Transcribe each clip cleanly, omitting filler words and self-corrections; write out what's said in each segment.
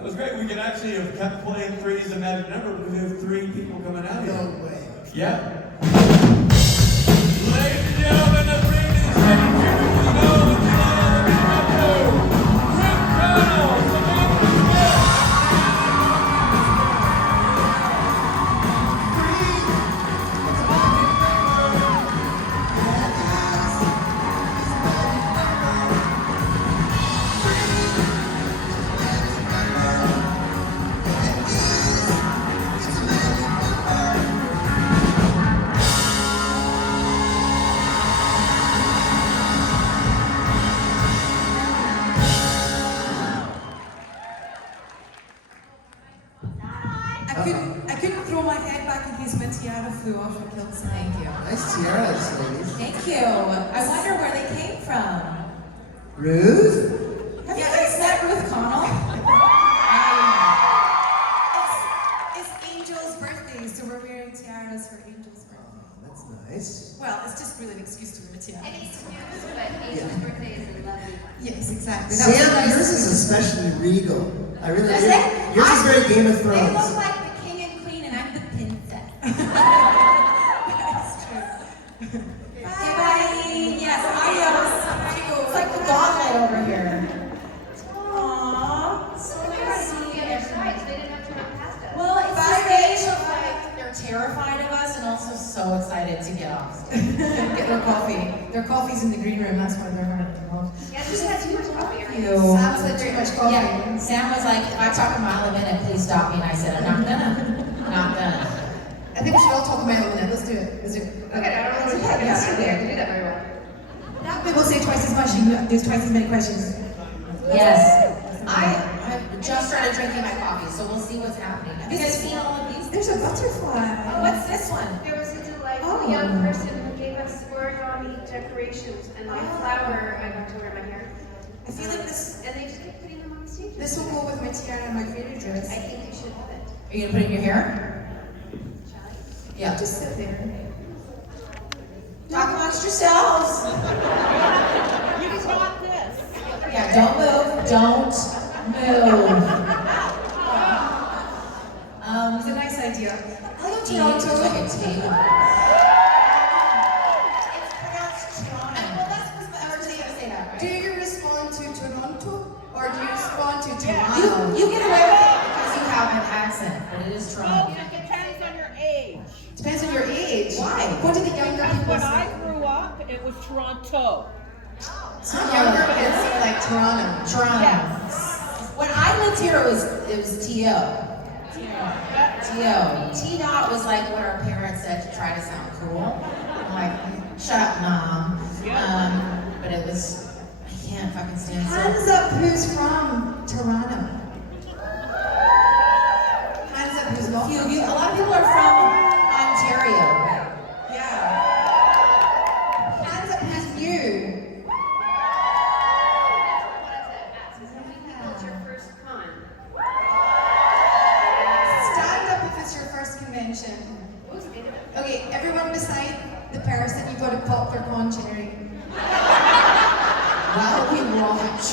That was great. We could actually have kept playing Three is a magic number because we have 3 people coming out here. No way. Yeah. Ladies and gentlemen, let's bring to the stage here with the Untitled Chapter, Ruth, Connell, Samantha, I couldn't throw my head back in case my tiara flew off and killed someone. Thank you. Nice tiaras, ladies. Thank you. I wonder where they came from. Ruth? Have you guys met Ruth Connell? It's Angel's birthday, so we're wearing tiaras for Angel's birthday. Oh, that's nice. Well, it's just really an excuse to wear a tiara. It is news, but Angel's birthday is a lovely one. Yes, exactly. Sam, yours is especially regal. I really Does do. it? Yours is very Game of They Thrones. look like the king and queen, and I'm the princess. That's true. Okay, bye. Yes, adios. It's like the gauntlet over here. Aww. So they were on the other side, so they didn't have to run past us. Well, it's the stage of like they're terrified of us and also so excited to get off stage. Get their coffee. Their coffee's in the green room, that's why they're hard to hold. Yeah, she had too much coffee. You. Sam said too much coffee. Yeah, Sam was like, if I talk a mile a minute, please stop me. And I said, I'm not gonna. Not gonna. I think we should all talk a mile a minute. Let's do it. Let's do it. Okay, I don't know what to do. Yeah, I can do that very well. That way we'll say twice as much, and there's twice as many questions. Yes. I just started drinking my coffee, so we'll see what's happening. Have you guys seen all of these? There's a butterfly. What's this one? There was a delightful young person who gave us origami decorations and my flower I got to wear in my hair. I feel like this And they just kept putting them on the stage. this will go with my tiara and my fairy dress. I think you should have it. Are you gonna put it in your hair? Shall I? Yeah. Just sit there. Talk amongst yourselves. You got this. Yeah, don't move. Don't move. It's a nice idea. Hello, Tea. It's Toronto. like a tea. It's pronounced Toronto. Well, that's because I was just gonna say that, right? Do you respond to Toronto or do you respond to Toronto? You get away with it because you have an accent, but it is Oh, Toronto. it depends on your age. Depends on your age. Why? What do the younger Because people when I say? grew up, it was Toronto. Some younger kids say like Toronto. Toronto. Yes. When I lived here, it was T.O. T.O. T-Dot was like what our parents said to try to sound cool. I'm like, shut up, Mom. But it was, I can't fucking stand it. Hands up who's from Toronto. Hands up who's not. A lot of people are from Ontario. Yeah. Hands up who's new. What's your first con? Stand up if it's your first convention. Okay, everyone beside the person, you've got to pop their con cherry. While we watch.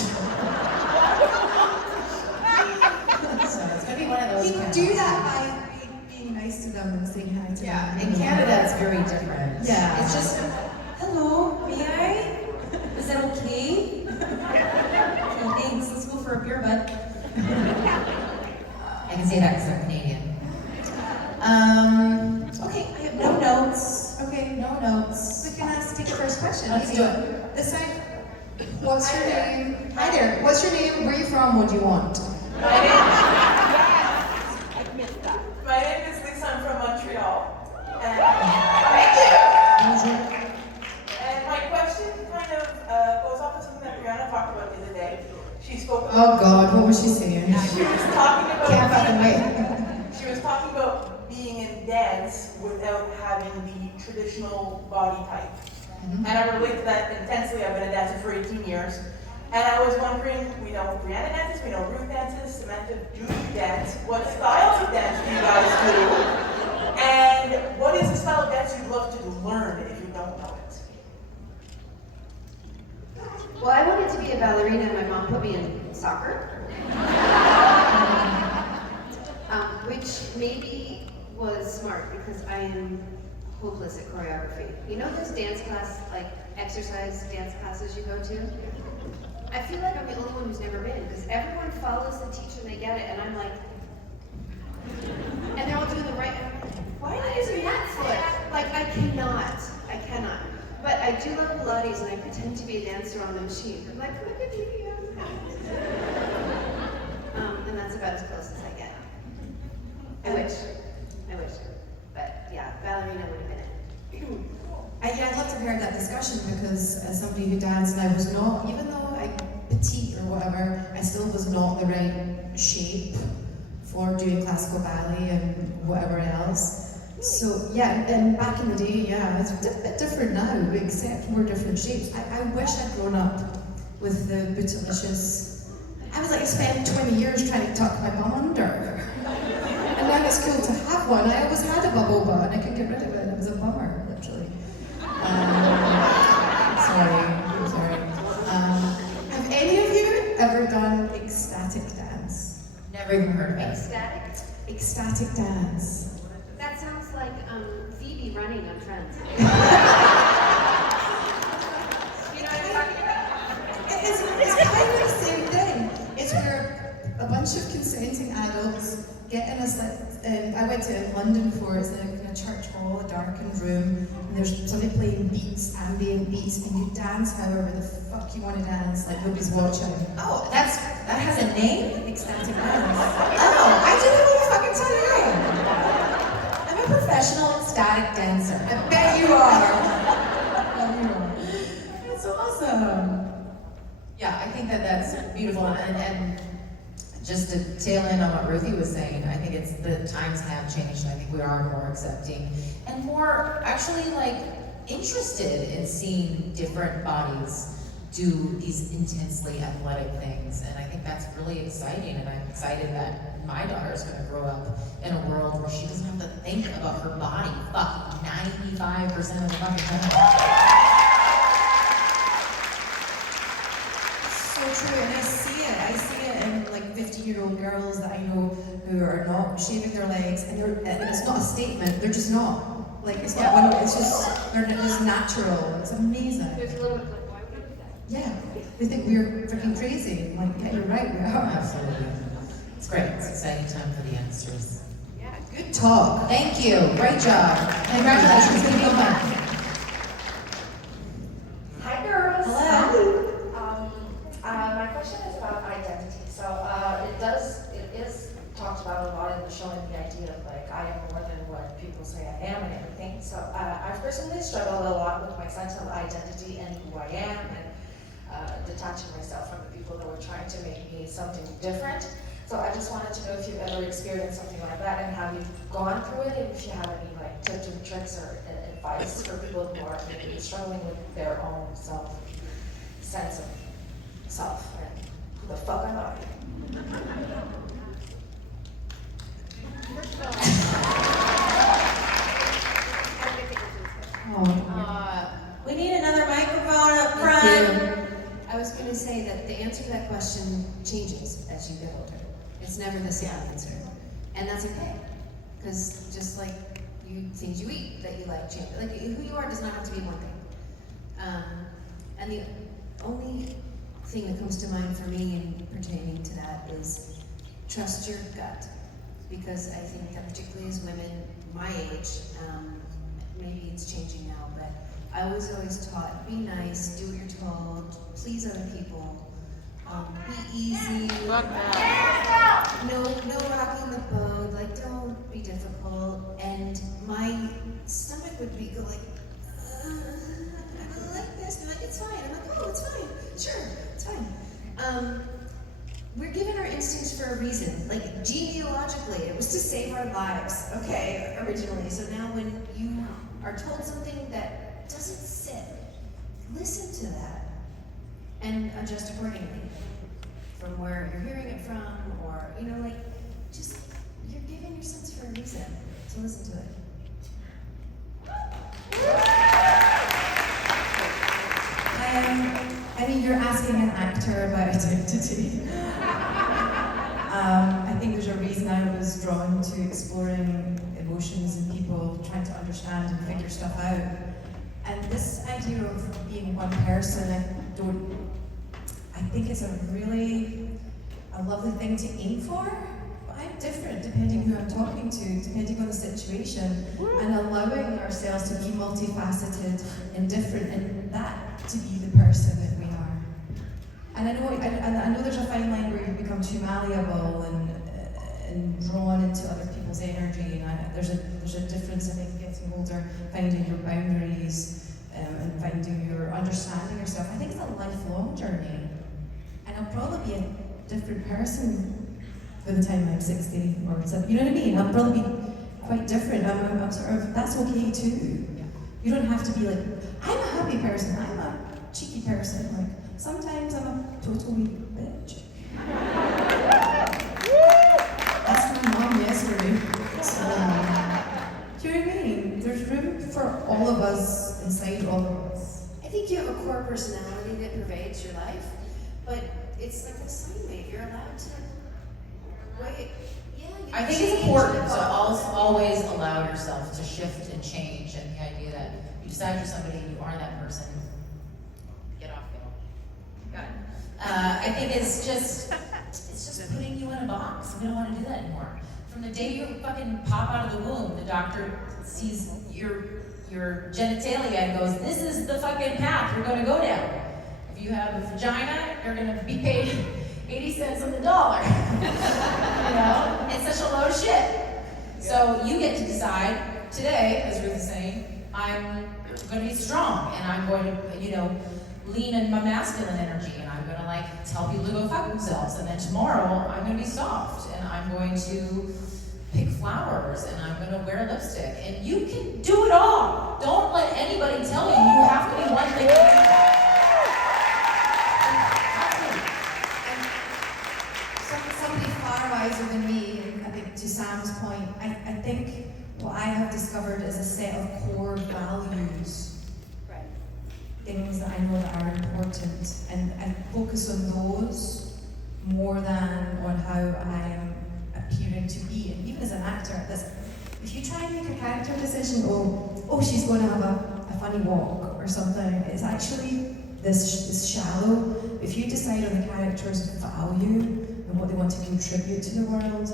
So it's gonna be one of those. You kind do of- that by being nice to them and saying hi to Yeah, them. in Canada it's very different. Yeah. It's just, hello, may I? Is that okay? Okay, thanks, let's go for a beer, bud. I can say that because I'm Canadian. Okay, I have no notes. Okay, No notes. so can I take the first question? Let's do it. This side. What's your name? Hi there. What's your name? Where are you from? What do you want? I missed that. My name is Lisa, I'm from Montreal. And my question kind of goes off of something that Briana talked about the other day. She spoke about, Oh God, what was she saying? she was talking Can't about, fucking wait. she was talking about being in dance without having the traditional body type. And I relate to that intensely. I've been a dancer for 18 years. And I was wondering, we know Briana dances, we know Ruth dances, Samantha, do you dance? What styles of dance do you guys do? And what is the style of dance you'd love to learn if you don't know it? Well, I wanted to be a ballerina and my mom put me in soccer. hopeless at choreography. You know those dance class, like exercise dance classes you go to? I feel like I'm the only one who's never been, because everyone follows the teacher and they get it, and I'm like, and they're all doing the right, and I'm like, why are you using that foot? Like, I cannot. But I do love Pilates, and I pretend to be a dancer on the machine. I'm like, look at me, and that's about as close as I get. I wish. But yeah, ballerina would have been it. Yeah, I'd love to hear that discussion because as somebody who danced, I was not, even though I'm petite or whatever, I still was not the right shape for doing classical ballet and whatever else. So yeah, and back in the day, yeah, it's a bit different now, except we're different shapes. I wish I'd grown up with the bootylicious. I was like, I spent 20 years trying to tuck my bum under. And now it's cool to have one. I always had a bubble butt and I couldn't get rid of it. It was a bummer, literally. Sorry. Have any of you ever done ecstatic dance? Never even heard of it. Ecstatic? Ecstatic dance. That sounds like Phoebe running on Friends. You know what I'm talking about? It's kind of the same thing. It's where a bunch of consenting adults get in a I went to London for it's in a church hall, a darkened room, and there's somebody playing beats, ambient beats, and you dance however the fuck you want to dance, like nobody's watching. Oh, that has a name? Ecstatic dance. Oh, I didn't even fucking tell you. I'm a professional ecstatic dancer. I bet you are. It's awesome. Yeah, I think that's beautiful, and just to tail in on what Ruthie was saying, I think it's the times have changed, and I think we are more accepting and more actually like interested in seeing different bodies do these intensely athletic things, and I think that's really exciting, and I'm excited that my daughter's gonna grow up in a world where she doesn't have to think about her body 95% of the fucking time. So true, and I see it in like 50-year-old girls that I know who are not shaving their legs, and it's not a statement, they're just not. Like, it's not one, it's just, they're just natural. It's amazing. There's a little bit like, why would I do that? Yeah, they think we're freaking crazy. I'm like, yeah, you're right, we are. Absolutely. It's great. It's an exciting time for the youngsters. Yeah, Good talk. Thank you. Great job. Congratulations. Keep it up. Hi girls. Hello. My question is about identity. So it is talked about a lot in the show, and the idea of like I am more than what people say I am and everything. So I've personally struggled a lot with my sense of identity and who I am, and detaching myself from the people that were trying to make me something different. So I just wanted to know if you've ever experienced something like that, and how you've gone through it, and if you have any like tips and tricks or advice for people who are maybe struggling with their own sense of self and who the fuck am I? We need another microphone up front. I was going to say that the answer to that question changes as you get older. It's never the same answer. And that's okay. Because just like things you eat that you like change. Like who you are does not have to be one thing. And the only thing that comes to mind for me in pertaining to that is trust your gut. Because I think that particularly as women my age, maybe it's changing now, but I was always taught, be nice, do what you're told, please other people, be easy, no rocking the boat, like don't be difficult, and my stomach would go like, I don't like this, and it's fine, I'm like, oh, it's fine, sure, it's fine. We're given our instincts for a reason, like genealogically, it was to save our lives, okay, originally, so now when you are told something that doesn't sit, listen to that and adjust accordingly from where you're hearing it from, or just you're giving your sense for a reason, so listen to it. I mean, you're asking an actor about identity. I think there's a reason I was drawn to exploring emotions in people, trying to understand and figure stuff out. And this idea of being one person, I think it's a lovely thing to aim for. But I'm different depending who I'm talking to, depending on the situation, and allowing ourselves to be multifaceted and different, and that to be the person that we are. And I know there's a fine line where you become too malleable and drawn into other people's energy, and there's a difference, I think, getting older, finding your boundaries and finding your understanding yourself. I think it's a lifelong journey, and I'll probably be a different person by the time I'm 60 or 70. You know what I mean? I'll probably be quite different. I'm sort of, that's okay too. You don't have to be like, I'm a happy person, I'm a cheeky person. Like, sometimes I'm a total bitch. That's my mom yesterday. So, do you know what I mean? There's room for all of us inside all of us. I think you have a core personality that pervades your life, but it's like a sine wave. You're allowed to wait. Yeah, you I think change it's important and to evolve. always allow yourself to shift and change, and the idea that you decide you're somebody and you are that person. Get off, Got it. I think it's just putting you in a box. We don't want to do that anymore. From the day you fucking pop out of the womb, the doctor sees your genitalia and goes, "This is the fucking path you're going to go down. If you have a vagina, you're going to be paid 80 cents on the dollar." You know, it's such a load of shit. So you get to decide today, as Ruth is saying, I'm going to be strong, and I'm going to, lean in my masculine energy, and I'm going to tell people to go fuck themselves. And then tomorrow, I'm going to be soft, and I'm going to pick flowers, and I'm going to wear lipstick. And you can do it all. Don't let anybody tell you you have to be one thing. Somebody far wiser than me, I think, to Sam's point, I think what I have discovered is a set of core values. Things that I know that are important, and I focus on those more than on how I am appearing to be. And even as an actor, if you try and make a character decision, oh, she's going to have a funny walk or something, it's actually this shallow. If you decide on the character's value and what they want to contribute to the world,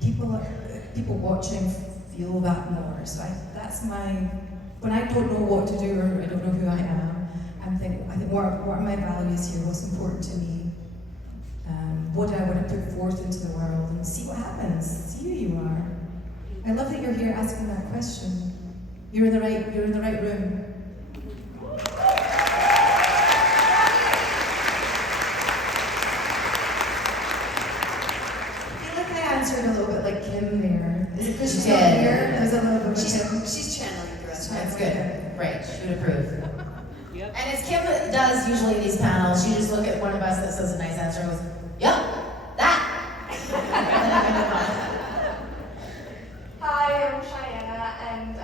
people watching feel that more. So that's when I don't know what to do or I don't know who I am, I think what are my values here? What's important to me? What do I want to put forth into the world, and see what happens. See who you are. I love that you're here asking that question. You're in the right room. I feel like I answered a little bit like Kim there. Is it because she's not here? There's a little bit of Kim. She's channeling the rest of That's us. good. Right, she would approve. Yep. And as Kim does usually in these panels, she just look at one of us that says a nice answer and goes, "Yep, that." Hi, I'm Cheyenne, and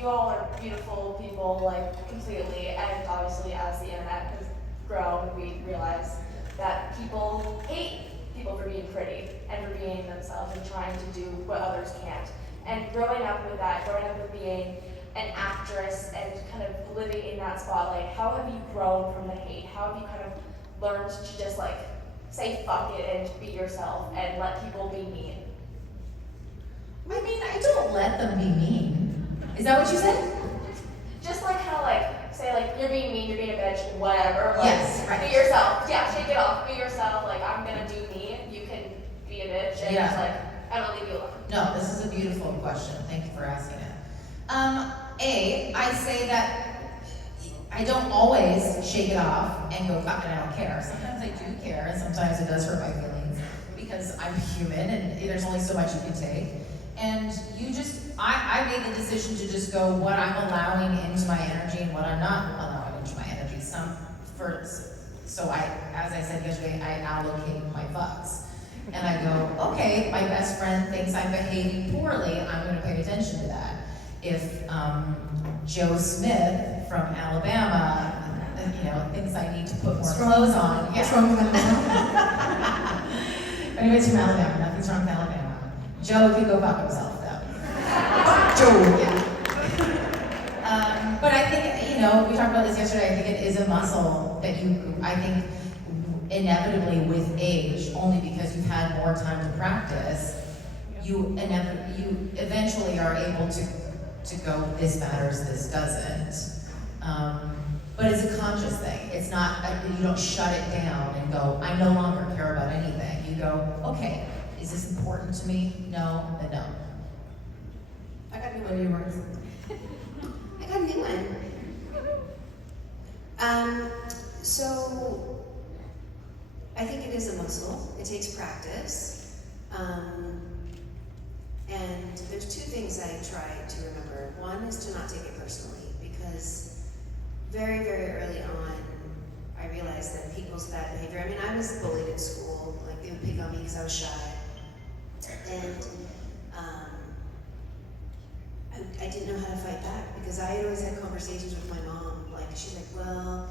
you all are beautiful people, completely. And obviously, as the internet has grown, we realize that people hate people for being pretty and for being themselves and trying to do what others can't. And growing up with being an actress and kind of living in that spotlight, how have you grown from the hate? How have you kind of learned to just say fuck it and be yourself and let people be mean? I mean, I don't let them be mean. Is that what you said? Just how say you're being mean, you're being a bitch, whatever. Yes, right. Be yourself. Yeah, take it off. Be yourself. I'm gonna do me. You can be a bitch, and Yeah. I'm gonna leave you alone. No, this is a beautiful question. Thank you for asking it. I say that I don't always shake it off and go, fuck it, I don't care. Sometimes I do care, and sometimes it does hurt my feelings because I'm human and there's only so much you can take. And I made the decision to just go what I'm allowing into my energy and what I'm not allowing into my energy. So as I said yesterday, I allocate my fucks. And I go, okay, my best friend thinks I'm behaving poorly, I'm gonna pay attention to that. If Joe Smith from Alabama, thinks I need to put more clothes on. What's wrong with Alabama? Anyways, from Alabama, nothing's wrong with Alabama. Joe can go fuck himself though. But I think, we talked about this yesterday, I think it is a muscle that I think inevitably with age, only because you've had more time to practice, you eventually are able to go, this matters, this doesn't. But it's a conscious thing. It's not, you don't shut it down and go, I no longer care about anything. You go, okay, is this important to me? No, then no. I got a new one. I got a new one. So I think it is a muscle. It takes practice. And there's two things I try to remember. One is to not take it personally, because very, very early on, I realized that people's bad behavior, I was bullied in school, like they would pick on me because I was shy. And I didn't know how to fight back, because I had always had conversations with my mom. Like, she's like, well,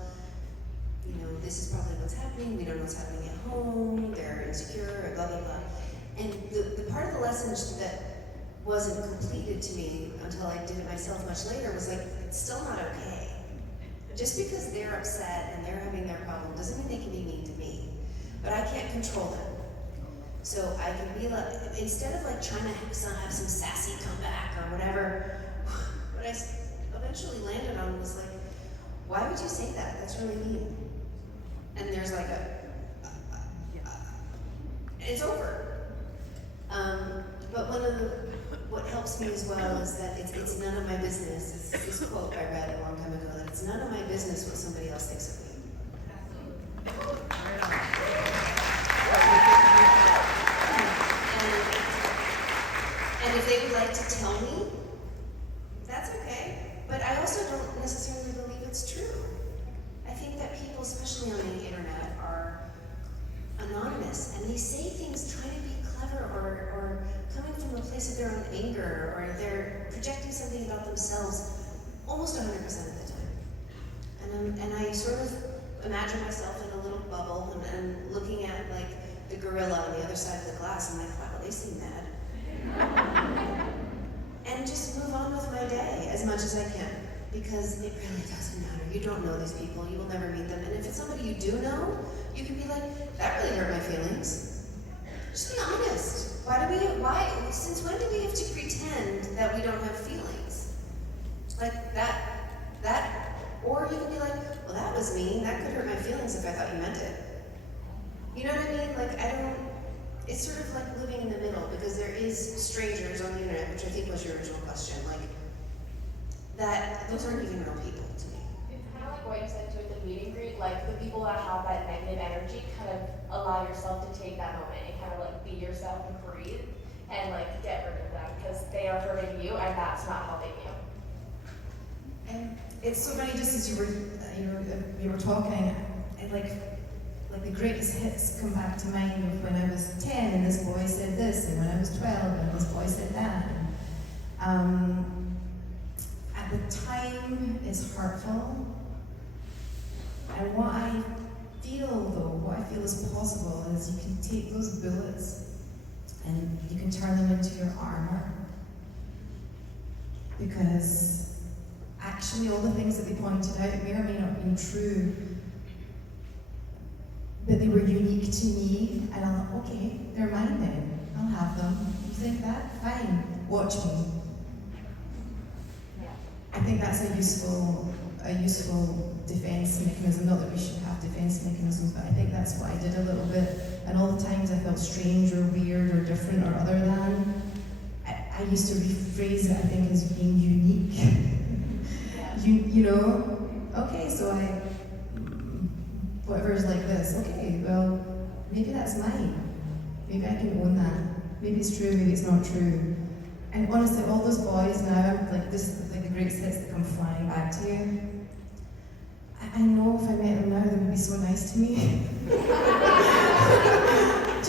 this is probably what's happening. We don't know what's happening at home. They're insecure, blah, blah, blah. And the part of the lesson that wasn't completed to me until I did it myself much later was like, it's still not okay. Just because they're upset and they're having their problem doesn't mean they can be mean to me. But I can't control them. So I can be like, instead of like trying to have some sassy comeback or whatever, what I eventually landed on was like, why would you say that? That's really mean. And there's like it's over. But what helps me as well is that it's none of my business. It's this quote I read a long time ago, that it's none of my business what somebody else thinks of me. And if they would like to tell me, that's okay. But I also don't necessarily believe it's true. I think that people, especially on the internet, are anonymous, and they say things trying to be clever or coming from a place of their own anger, or they're projecting something about themselves almost 100% of the time. And I sort of imagine myself in a little bubble and looking at like the gorilla on the other side of the glass. I'm like, wow, they seem mad. And just move on with my day as much as I can, because it really doesn't matter. You don't know these people, you will never meet them. And if it's somebody you do know, you can be like, that really hurt my feelings. Just be honest. Since when do we have to pretend that we don't have feelings? Like that, or you can be like, well, that was mean, that could hurt my feelings if I thought you meant it. You know what I mean? Like, it's sort of like living in the middle, because there is strangers on the internet, which I think was your original question, like, those aren't even real people to me. It's kind of like what you said too with the meet and greet, like the people that have that negative energy, kind of allow yourself to take that moment and kind of like be yourself and breathe and like get rid of them, because they are hurting you and that's not helping you. And it's so funny, just as you were talking, and like the greatest hits come back to mind of when I was 10 and this boy said this, and when I was 12 and this boy said that. At the time, it's hurtful. And what I feel though, what I feel is possible is you can take those bullets and you can turn them into your armor. Because actually all the things that they pointed out may or may not have been true, but they were unique to me, and I'm like, okay, they're mine then. I'll have them. You think that? Fine. Watch me. I think that's a useful defense mechanism. Not that we should have defense mechanisms, but I think that's what I did a little bit. And all the times I felt strange or weird or different or other than, I used to rephrase it, I think, as being unique. you know? Okay, so whatever is like this, okay, well, maybe that's mine. Maybe I can own that. Maybe it's true, maybe it's not true. And honestly, all those boys now, like the great hits that come flying back to you, I know if I met them now, they would be so nice to me. Do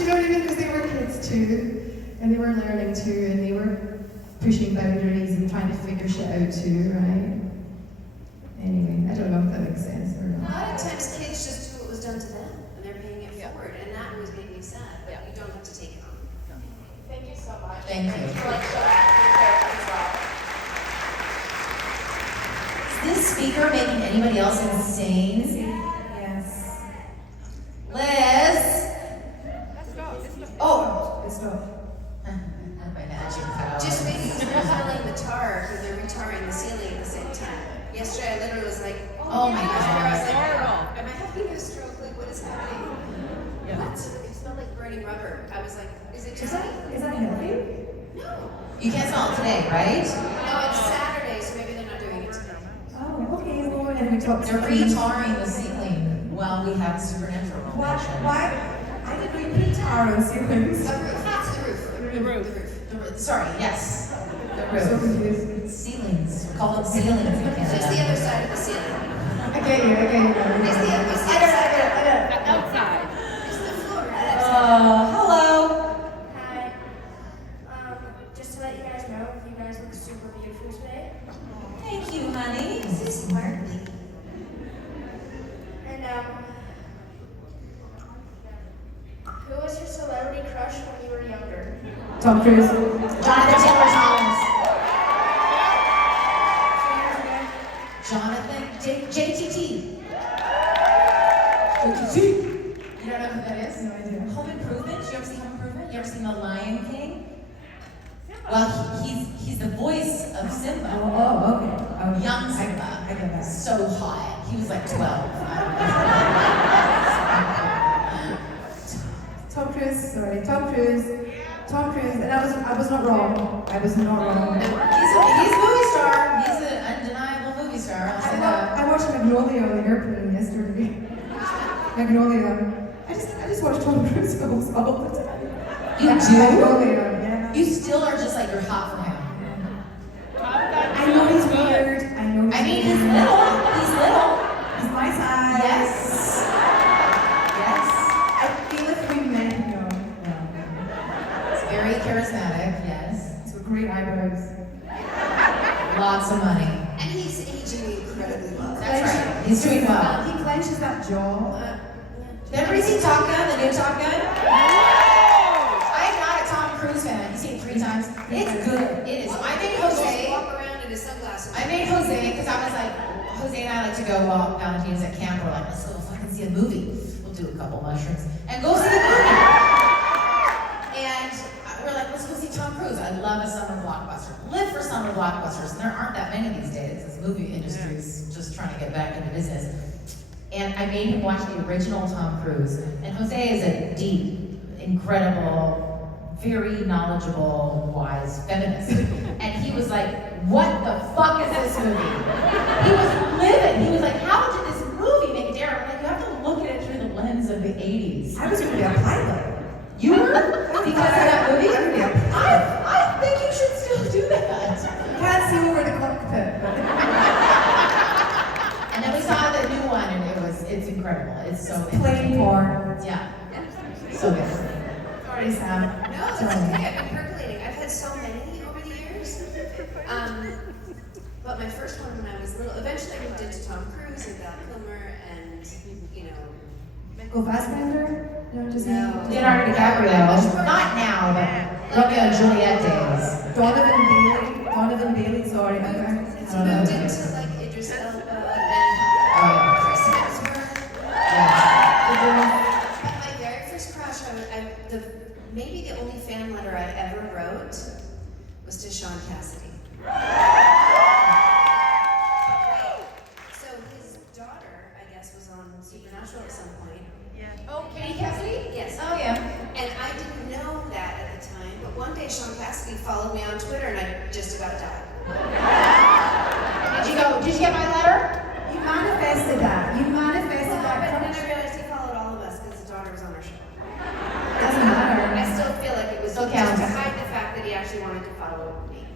you know what I mean? Because they were kids too, and they were learning too, and they were pushing boundaries and trying to figure shit out too, right? Anyway, I don't know if that makes sense or not. A lot of times kids just do what was done to them, and they're paying it forward, and that always made me sad, but you don't have to take it on. Thank you so much. Thank you. For like showing up for as well. speaker making anybody else insane? Yes. Liz! Oh! Good stuff. My magic power. Just making sure they're filling the tar because they're retarring the ceiling at the same time. Yesterday, I literally was like, Oh my I was like, God. am I having a stroke? Like, what is happening? What? It smelled like burning rubber. I was like, is it just Is that healthy? No. You can't smell it today, right? No, it's Saturday, so maybe they're not doing it today. Oh, okay. Well, and we talked. They're retarring the ceiling while we have supernatural Why? connection. Why? I did we put tar on ceilings. The roof. It's the roof. The roof. Sorry, yes. The I'm so roof. confused. Ceilings. We call them ceilings in Canada. It's just the other side of the ceiling. I get you. It's the other side. Outside. It's the floor. Hello. Hi. Just to let you guys know, you guys look super beautiful today. Thank you, honey. This is sparkly. And who was your celebrity crush when you were younger? Tom Cruise. Jonathan Taylor Thomas. Jonathan JTT. JTT. You don't know who that is? No idea. Home Improvement. You ever see Home Improvement? You ever seen The Lion King? Well, he's the voice of Simba. Oh, okay. Oh, Young Simba. I get that. So hot. He was like 12. Tom Cruise. Sorry, Tom Cruise. Tom Cruise. And I was not wrong. I was not wrong. He's a movie star. He's an undeniable movie star. I'll say that. I watched Magnolia on the airplane yesterday. Magnolia. I just watch Tom Cruise films all the time. You Yeah, do? Magnolia, yeah. You still are just like you're hot for him. I know he's weird. I know he's I mean, weird. he's little. He's little. He's my size. Yes. Yes. I feel like we men know. It's very charismatic. Yes. He's got great eyebrows. Lots of money. And he's aging incredibly well. That's right. He's doing well. He clenches that jaw. Did everybody see Top Gun? The new Top Gun? I'm not a Tom Cruise fan. You've seen it 3 times. It's good. It is. I made Jose. Walk around in his sunglasses. I made Jose because I was like, Jose and I like to go while Valentine's at camp. We're like, let's go fucking see a movie. We'll do a couple mushrooms and go see the movie. And we're like, let's go see Tom Cruise. I love a summer blockbuster. Live for summer blockbusters. And there aren't that many these days. This movie industry is just trying to get back into business. And I made him watch the original Tom Cruise. And Jose is a deep, incredible, very knowledgeable, wise feminist. And he was like, what the fuck is this movie? He was livid. He was like, how did this movie make a dare? I'm like, you have to look at it through the lens of the 80s. I was going to be a pilot. You were? Because of that movie? I would be a pilot. I think you should still do that. Can't see over the cockpit. And then we saw the new one, and it's incredible. It's so Plain porn. Yeah. So good. Sorry, Sam. No, that's okay. I've been percolating. I've had so many over the years. But my first one when I was little, eventually I moved into Tom Cruise and Val Kilmer and, you know. Go Fassbender? No, just No. Leonardo DiCaprio. Not now, but Romeo and Juliet days. Donovan Bailey, sorry. It's moved into like Idris Elba Oh, and Chris Hemsworth. yeah. But my very first crush, maybe the only fan letter I ever wrote was to Sean Cassidy. So his daughter, I guess, was on Supernatural at some point. Oh, Katie Cassidy? Yes. Oh, yeah. And I didn't know that at the time, but one day Sean Cassidy followed me on Twitter and I just about died. Did you get my letter? You manifested that. You manifested But then that. I realized he followed all of us because his daughter was on our show. Doesn't matter. I still feel like it was Still just counts. to hide the fact that he actually wanted to follow me.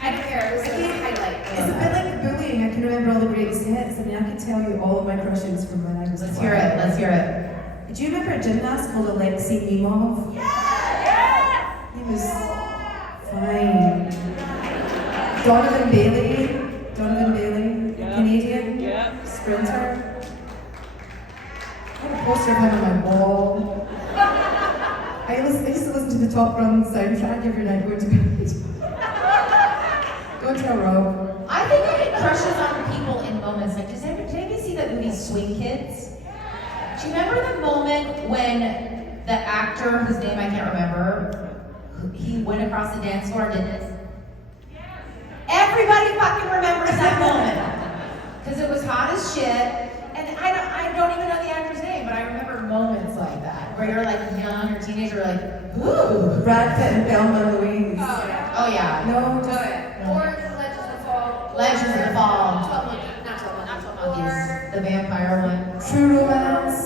I don't care, it was a highlight. It's a bit like bullying. I can remember all the greatest hits. I mean, I can tell you all of my crushes from when I was Let's 12. hear it. Let's hear it. Do you remember a gymnast called Alexei Nemov? He was fine. Donovan Bailey, Canadian sprinter. I had a poster of him on my wall. I used to listen to the Top Gun soundtrack every night going to bed. Go tell Rob. I think I had crushes on people in moments. Like, did anybody see that movie Swing Kids? Do you remember the moment when the actor, whose name I can't remember, he went across the dance floor and did this? Everybody fucking remembers that moment. Because it was hot as shit. And I don't even know the actor's name, but I remember moments like that. Where you're like young or teenager, like, ooh. Brad Pitt and Thelma and Louise. Oh, yeah. Oh yeah. No, just Or the Legends of the Fall. Legends of the Fall. 12 Monkeys. Not 12 Monkeys. Not 12 Monkeys. The vampire one. True Romance.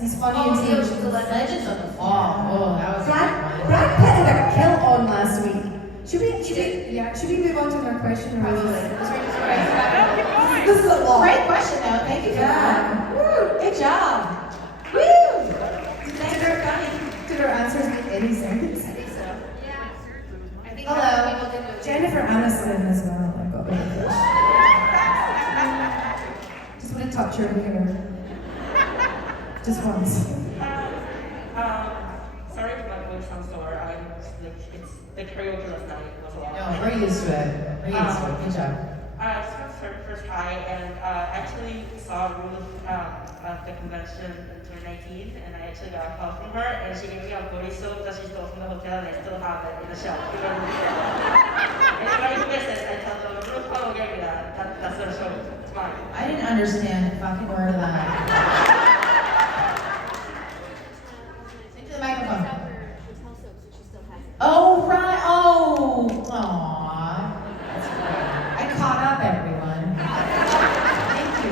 He's funny Oh, and the sweet. Ocean's 11. Legends of the Fall. Oh, that was a good one. Brad Pitt had a kill on last week. Should we move on to our question? Or this is a lot. Great question though. Thank you for that. Woo, good job. Woo! Did our answers make any sense? I think so. Yeah. I think Hello. people did know. Jennifer Aniston as well. I got rid of this. Just want to touch her hair. Just once. Sorry if my voice sounds sore. It's the karaoke last night was a lot. No, we're used to it. We're used to it. Good job. I just want to first try and actually saw Ruth at the convention in 2019, and I actually got a call from her, and she gave me a body soap that she stole from the hotel, and I still have it in the shelf. Anybody who missed it, I tell them, Ruth Connell gave me that. That's their soap. It's mine. I didn't understand a fucking word of that. Into the microphone. Oh, right. Oh, aww. That's great. I caught up, everyone. Thank you.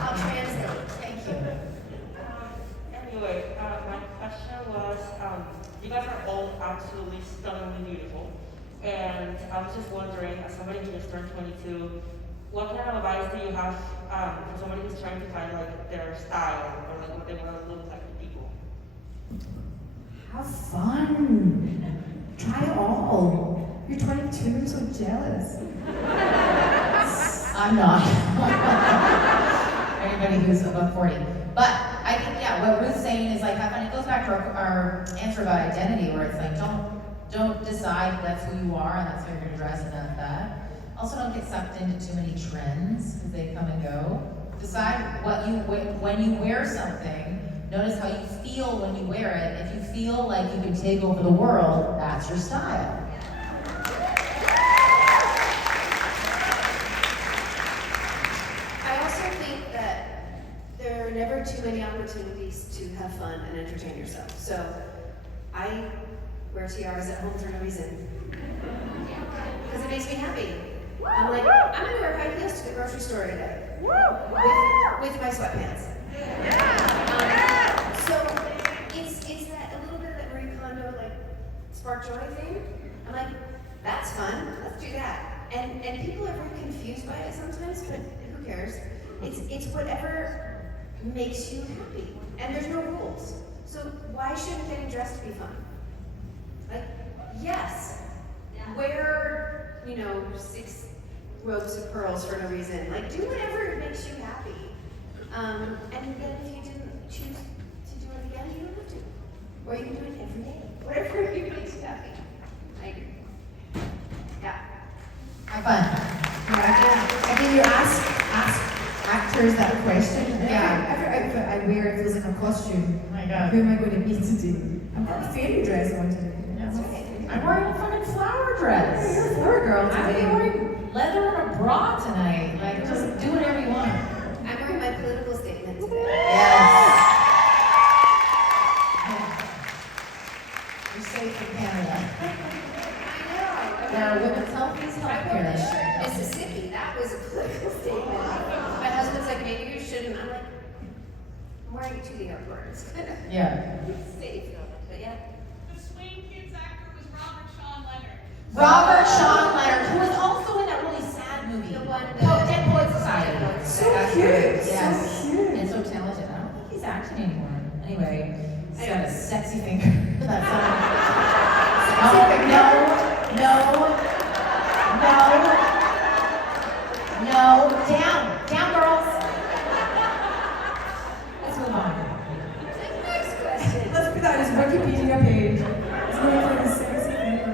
I'll translate. Thank you. Anyway, my question was, you guys are all absolutely stunningly beautiful, and I was just wondering, as somebody who just turned 22, what kind of advice do you have for somebody who's trying to find like their style or like what they want to look like to people? Have fun. Try it all. You're 22, I'm so jealous. I'm not. Anybody who's above 40. But I think, yeah, what Ruth's saying is like, have fun. It goes back to our answer about identity, where it's like, don't decide that's who you are and that's how you're gonna dress and that's that. Also, don't get sucked into too many trends because they come and go. Decide what you when you wear something. Notice how you feel when you wear it. If you feel like you can take over the world, that's your style. I also think that there are never too many opportunities to have fun and entertain yourself. So I wear tiaras at home for no reason. Because it makes me happy. I'm like, I'm gonna wear high heels to the grocery store today. With my sweatpants. So it's that a little bit of that Marie Kondo like spark joy thing. I'm like, that's fun. Let's do that. And people are very confused by it sometimes, but who cares? It's whatever makes you happy. And there's no rules. So why shouldn't getting dressed be fun? Like, yes. Wear, 6 ropes of pearls for no reason. Like, do whatever makes you happy. And then if you didn't choose to do it again, you don't have to. Or you can do it every day. Whatever makes you happy. I agree. Yeah. Have fun. I mean, you ask actors that question. Yeah. Every outfit I wear, it feels like a costume. Oh my God. Who am I going to meet today? I've got a fairy dress on today. That's right. I'm wearing a fucking flower dress. You're a flower girl I'm today. wearing leather and a bra tonight. Like, just do whatever you want. I'm wearing my political statement today. Yes. You're safe in Canada. I know. There are women's healthiest I wore this healthcare. shirt in Mississippi. That was a political statement. My husband's like, maybe you shouldn't. I'm like, I'm wearing it to the airport. It's kind of Yeah. safe. But yeah. The Swing Kids actor was Robert Sean Leonard. Robert Sean Leonard, who was also in that really sad movie. The one Dead Poets Society. So cute. Yes. So cute. And so talented. I don't think he's acting anymore. Anyway, he's got a sexy finger. That's No. Down, girls. Let's move on. Next question. Let's put that on his Wikipedia page. It's going for the sexy finger.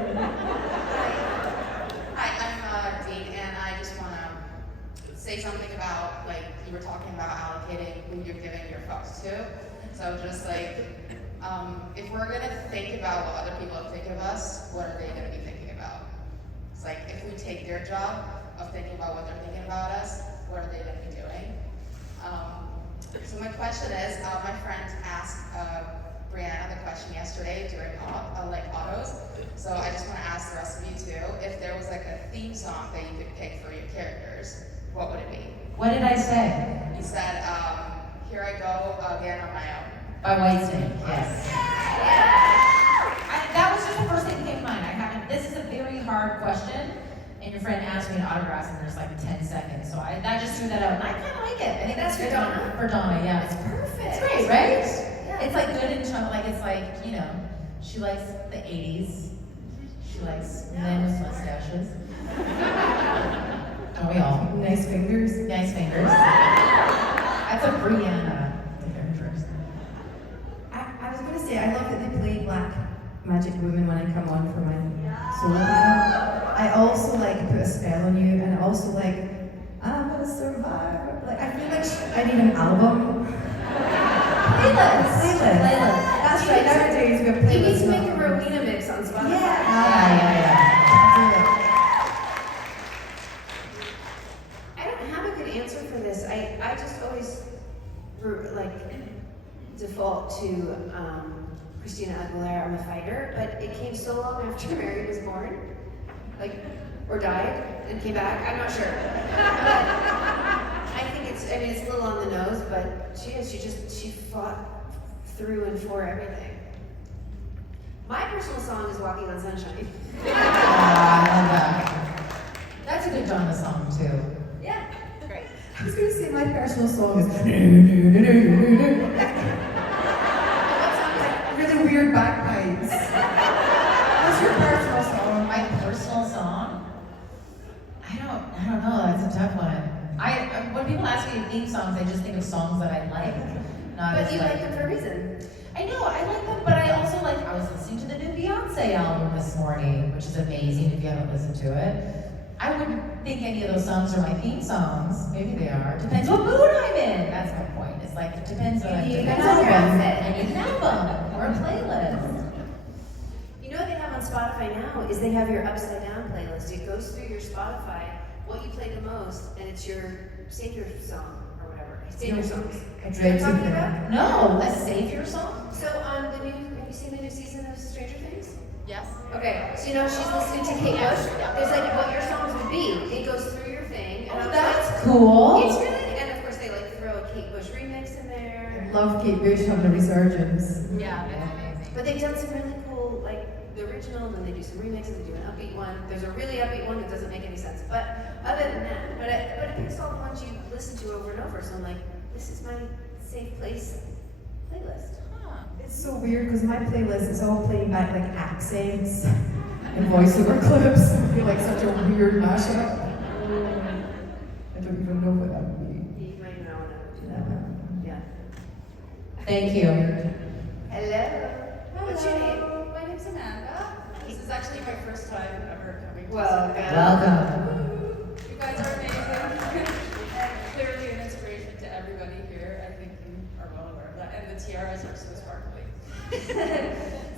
if we're gonna think about what other people think of us, what are they gonna be thinking about? It's like, if we take their job of thinking about what they're thinking about us, what are they gonna be doing? So my question is, my friend asked Briana the question yesterday during autos. So I just want to ask the rest of you too, if there was like a theme song that you could pick for your characters, what would it be? What did I say? You said, "Here I go again on my own." By Whitesnake, yes. That was just the first thing that came to mind. This is a very hard question, and your friend asked me to autograph, and there's like 10 seconds, so I just threw that out, and I kind of like it. I think that's For good Donna? For Donna, yeah. It's perfect. It's great, right? Yeah. It's like good and chunk, like it's like, you know, she likes the 80s. She likes men with mustaches. Don't we all? Nice fingers. Nice fingers. That's a Briana character. I was gonna say, I love that they play Black Magic Woman when I come on for my solo panel. I also like put a spell on you, and I also like, I'm a survivor. Like, I feel like I need an album. Playlist. That's right, nowadays we have playlists. You need to make a Rowena mix on Spotify. Yeah. I don't have a good answer for this. I just always like default to Christina Aguilera, I'm a Fighter, but it came so long after Mary was born, like, or died and came back. I'm not sure. I think it's a little on the nose, but she fought through and for everything. My personal song is Walking on Sunshine. I love that. That's a good Donna song too. Yeah, great. I was gonna say my personal song is really weird bagpipes. What's your personal song? My personal song? I don't know. That's a tough one. When people ask me theme songs, I just think of songs that I like. Not But as you like like them for a reason. I know, I like them, but I also like, I was listening to the new Beyonce album this morning, which is amazing if you haven't listened to it. I wouldn't think any of those songs are my theme songs. Maybe they are. Depends what mood I'm in. That's my point. It's like, it depends on You need depends an on your album. outfit. I need an album or a playlist. You know what they have on Spotify now is they have your upside down playlist. It goes through your Spotify, what you play the most, and it's your savior song or whatever. Savior songs. You know what I'm talking about? No, a savior song? So on have you seen the new season of Stranger Things? Yes. Okay, so you know she's listening to Kate Bush. There's like what your songs would be. It goes through your thing. And I was That's like, cool. it's really, and of course they like throw a Kate Bush remix in there. Love Kate Bush having a resurgence. Yeah, that's amazing. But they've done some really cool, like the original, and then they do some remixes. They do an upbeat one. There's a really upbeat one that doesn't make any sense. But other than that, but it picks all the ones you listen to over and over. So I'm like, this is my safe place playlist. It's so weird because my playlist is all playing back like accents and voiceover clips. I feel like such a weird mashup. I don't even know what that would be. You might know when I would do that. Yeah. Thank you. Hello. What's your name? My name's Samantha. This is actually my first time ever coming to Welcome. Welcome. You guys are amazing. And clearly an inspiration to everybody here. I think you are well aware of that. And the tiaras are so sparkly.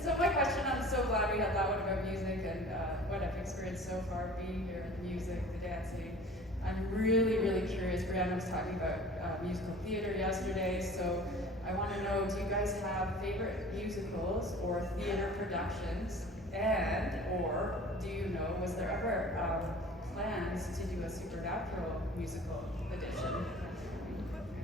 So my question, I'm so glad we had that one about music and what I've experienced so far being here, the music, the dancing. I'm really, really curious. Briana was talking about musical theater yesterday, so I want to know, do you guys have favorite musicals or theater productions? And, or do you know, was there ever plans to do a supernatural musical edition?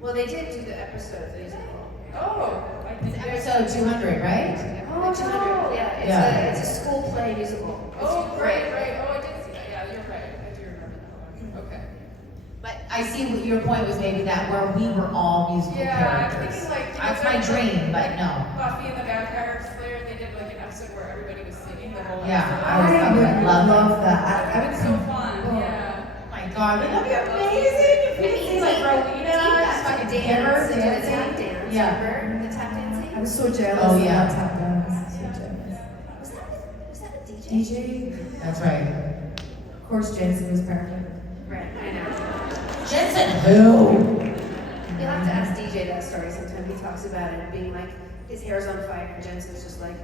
Well, they did do the episode musical. Oh, I It's did. episode 200, right? Oh, 200. Yeah, Yeah. It's a school play musical. Oh, right. Oh, I did see that. Yeah, you're right. I do remember that one. Okay. But I see what your point was maybe that where we were all musical Yeah, I'm characters. thinking like That's my dream, but no. Buffy and the Vampire Slayer, they did like an episode where everybody was singing the whole Yeah, episode. I would love that. That would be so fun. Yeah. Oh my god, wouldn't that be amazing if we could see like Rowena just fucking get her They did a tap dancing? dance. Yeah. Remember the tap dancing? I was so jealous Oh, of yeah. that tap dance. So jealous. Was that a DJ? DJ? That's right. Of course, Jensen was perfect. Right, I know. Jensen who? You'll have to ask DJ that story sometime. He talks about it being like his hair's on fire and Jensen's just like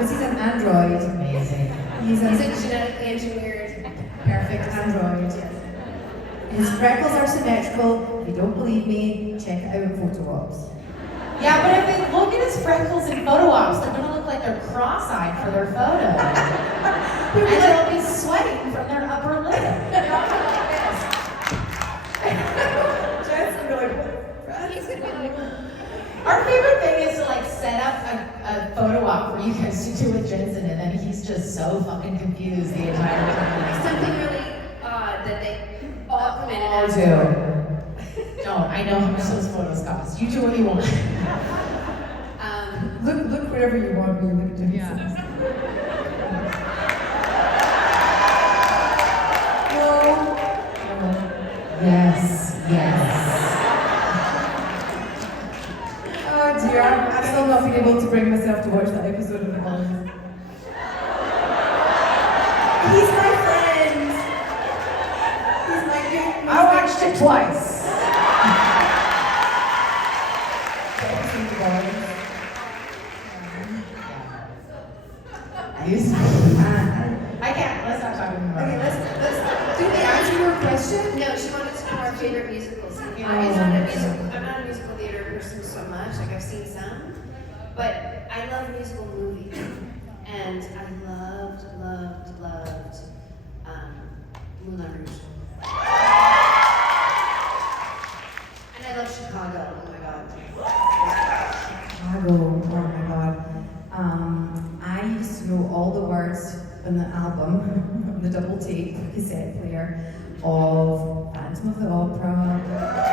Because he's an android. Amazing. He's He's a a genetically engineered. perfect android. His freckles are symmetrical. If you don't believe me, check it out in photo ops. Yeah, but if they look at his freckles in photo ops, they're gonna look like they're cross-eyed for their photo. And they'll be sweating from their upper lip. They're all gonna like this. Jensen be like, He's gonna be like, Our favorite thing is to like set up a photo op for you guys to do with Jensen, and then he's just so fucking confused the entire time. something really odd that they all come in and All ask do. for. Don't. I know how much those photos cost. You do what you want. look wherever you want me. Look at Jensen. Yes. Oh dear, I've still not been able to bring myself to watch that episode of The Boys. He's my friend. He's my good. I watched it twice. I can't. Let's not talk about Okay, it. let's do they answer your question? No, she wanted to know our favorite musicals. I'm not a musical theater person so much. Like I've seen some, but I love musical movies, and I loved Moulin Rouge. And I love Chicago. Oh my God. Chicago, oh my god. I used to know all the words on the album, on the double tape cassette player, of Phantom of the Opera,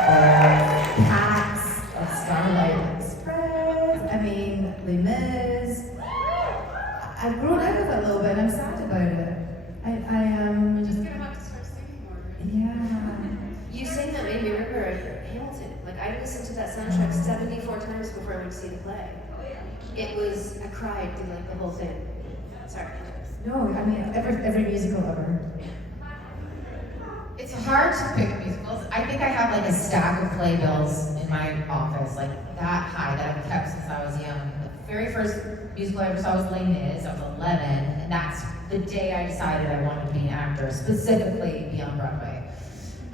of Cats, of Starlight Express, I mean, Les Mis. I've grown out of it a little bit and I'm sad about it. You're just gonna have to start singing more. Yeah. You saying that made me remember Hamilton. Like I listened to that soundtrack 74 times before I went to see the play. It was, I cried through like the whole thing. Sorry. No, I mean, every musical ever. It's hard to pick musicals. I think I have like a stack of playbills in my office, like that high, that I've kept since I was young. The very first musical I ever saw was Les Mis. I was 11, and that's the day I decided I wanted to be an actor, specifically be on Broadway.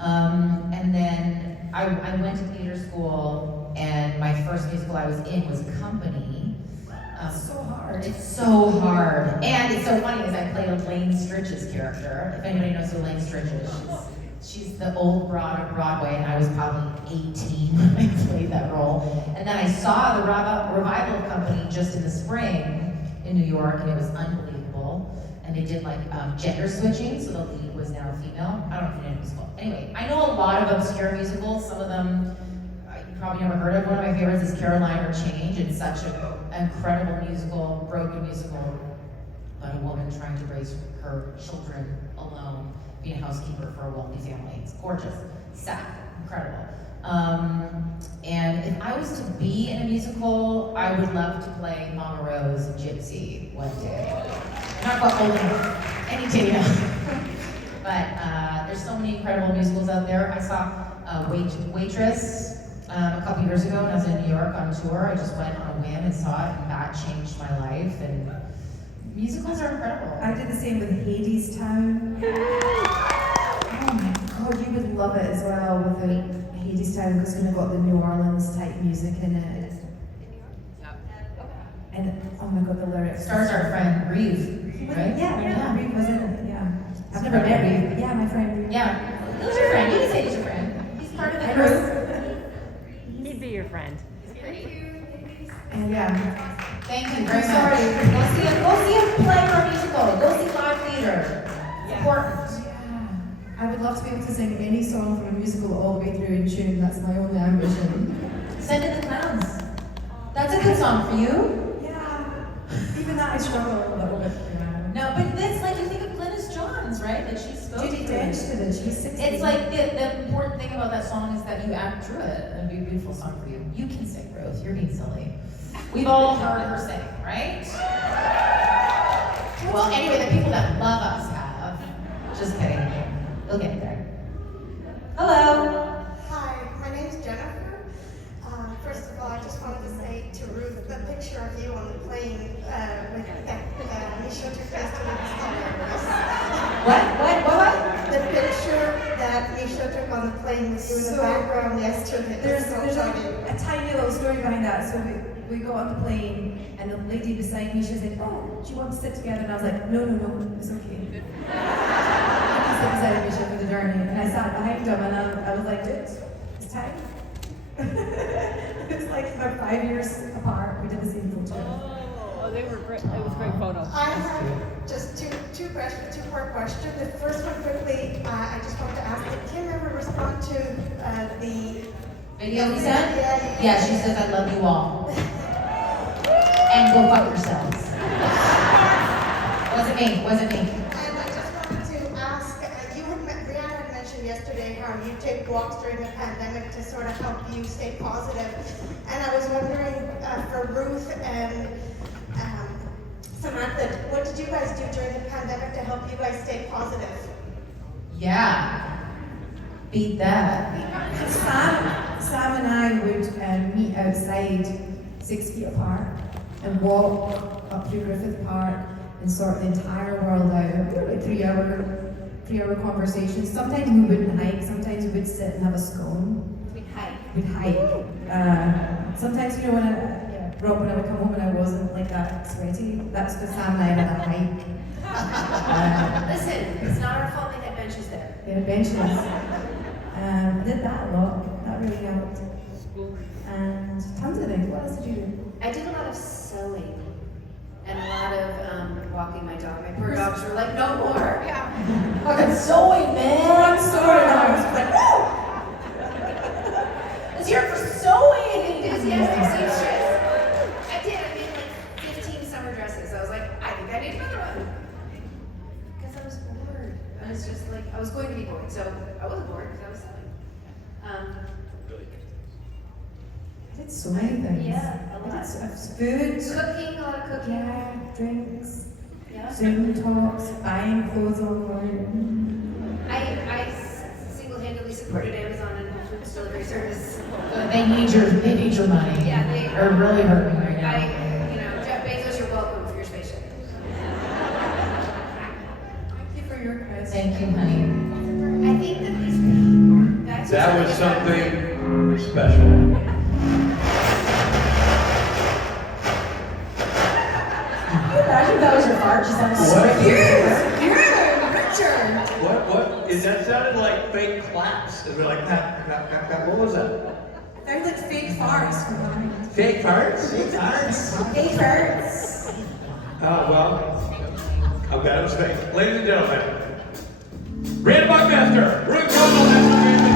And then I went to theater school, and my first musical I was in was Company. It's so hard. It's so hard. And it's so funny because I played Elaine Stritch's character. If anybody knows who Elaine Stritch is, she's the old broad of Broadway, and I was probably 18 when I played that role. And then I saw the revival of Company just in the spring in New York, and it was unbelievable. And they did like gender switching, so the lead was now a female. I don't know if you know the musical. Anyway, I know a lot of obscure musicals. Some of them you probably never heard of. One of my favorites is Caroline or Change. It's such an incredible musical, broken musical about a woman trying to raise her children alone, being a housekeeper for a wealthy family. It's gorgeous, sad, incredible. And if I was to be in a musical, I would love to play Mama Rose and Gypsy one day. I'm not quite old enough, any day now. But there's so many incredible musicals out there. I saw Waitress a couple years ago when I was in New York on tour. I just went on a whim and saw it, and that changed my life. And musicals are incredible. I did the same with Hades Town. Oh my god, you would love it as well with the Hades Town because it's kind of got the New Orleans type music in it. And oh my god, the lyrics. Stars our friend Reeve, right? Yeah, Reeve was in it, yeah. I've never met Reeve, but yeah, my friend Reeve. Yeah. Who's your friend? You can say he's your friend. He's part of the crew. He'd be your friend. And yeah. Thank you very much. Go see a play or a musical. Go see live theater. It's important. I would love to be able to sing any song from a musical all the way through in tune. That's my only ambition. Send in the Clowns. That's a good song for you. Yeah. Even that I struggle a little bit. No, but that's like you think of Glynis Johns, right? That she spoke Judi Dench did it. She's 16. It's like the important thing about that song is that you act through it. It'd be a beautiful song for you. You can sing, Ruth. You're being silly. We've all heard her sing, right? Well, anyway, the people that love us have. Just kidding. They'll get there. Hello. Hi, my name's Jennifer. First of all, I just wanted to say to Ruth, the picture of you on the plane with What? The picture that Misha took on the plane with you in the background yesterday. There's So funny. a tiny little story behind that. So we got on the plane, and the lady beside me, she was like, "Oh, do you want to sit together?" And I was like, "No, it's okay." He sit beside me for the journey, and I sat behind him, and I was like, "Dude, it's time." It's like about 5 years apart. We did the same photo. Oh, they were great. It was a great photo. I have just two-part question. The first one quickly, I just want to ask, did Kim ever respond to the Video we sent? Yeah. She says, "I love you all." And go fuck yourselves. Wasn't me. And I just wanted to ask, Briana had mentioned yesterday how you take walks during the pandemic to sort of help you stay positive. And I was wondering for Ruth and Samantha, what did you guys do during the pandemic to help you guys stay positive? Yeah. Beat that. Sam and I would meet outside 6 feet apart and walk up through Griffith Park and sort the entire world out. We were like 3-hour conversations. Sometimes we wouldn't hike, sometimes we would sit and have a scone. We'd hike. Sometimes, you know, when I would come home and I wasn't like that sweaty, that's because Sam and I had a hike. Listen, it's not our fault they had benches there. They had benches. I did that a lot. That really helped. And tons of things. What else did you do? I did a lot of sewing and a lot of walking my dog. My poor dogs were like, no more. Yeah. Fucking sewing, man. I'm sorry. I was like, no! Let's hear it for sewing. Enthusiastic seamstress. I made like 15 summer dresses. I was like, I think I need another one. Because I was bored. I was just like, I was going to be bored. So I wasn't bored because I was sewing. I did so many things. Yeah, a lot. I did food. Cooking, a lot of cooking. Yeah, drinks. Yeah. Zoom talks, buying clothes online. I single-handedly supported Amazon and Whole Foods delivery service. They need your money. Yeah, they are really hurting right now. Jeff Bezos, you're welcome for your spaceship. Thank you for your guys. Thank you, honey. I think that That was something special. Imagine that was your fart. Just like, What? Richard. What? That sounded like fake claps. It was like clap, clap, clap, clap. What was that? They're like fake farts for mine. Fake farts? Fake farts. Oh, well, I'm glad it was fake. Ladies and gentlemen, Briana Buckmaster, Ruth, Connell, and Samantha.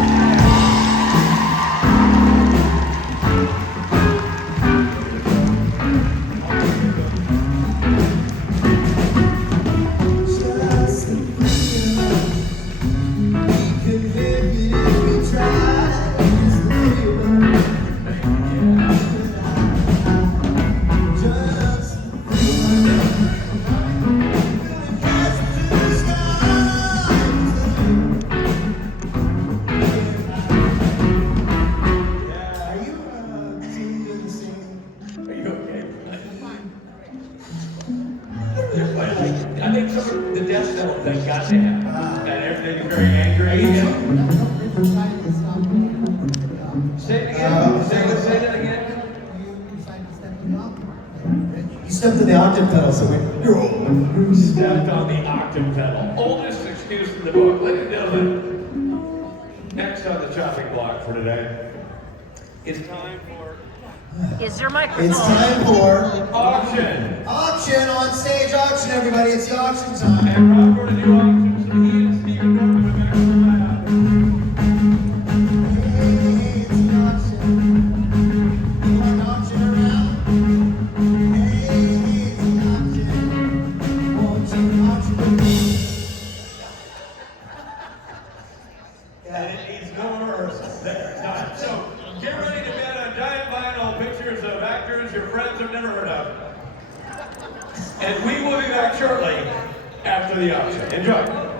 I think some of the death cell thing got to him. And everything is very angry. Say it again. Say that again. You stepped to the octave pedal, so we Stepped on the octave pedal. Oldest excuse in the book. Ladies and gentlemen, next on the chopping block for today, it's time for... Is your microphone? It's time for auction. Auction on stage auction, everybody. It's the auction time. And Rob to do auctions. He and Stephen Norman are back on the Hey, it's the auction. You want an auction around? Hey, it's the auction. Won't you auction with me? And it needs no rehearsal. There, done. So get ready to bet on giant vinyl pictures of actors your friends have never heard of. And we will be back shortly after the auction. Enjoy.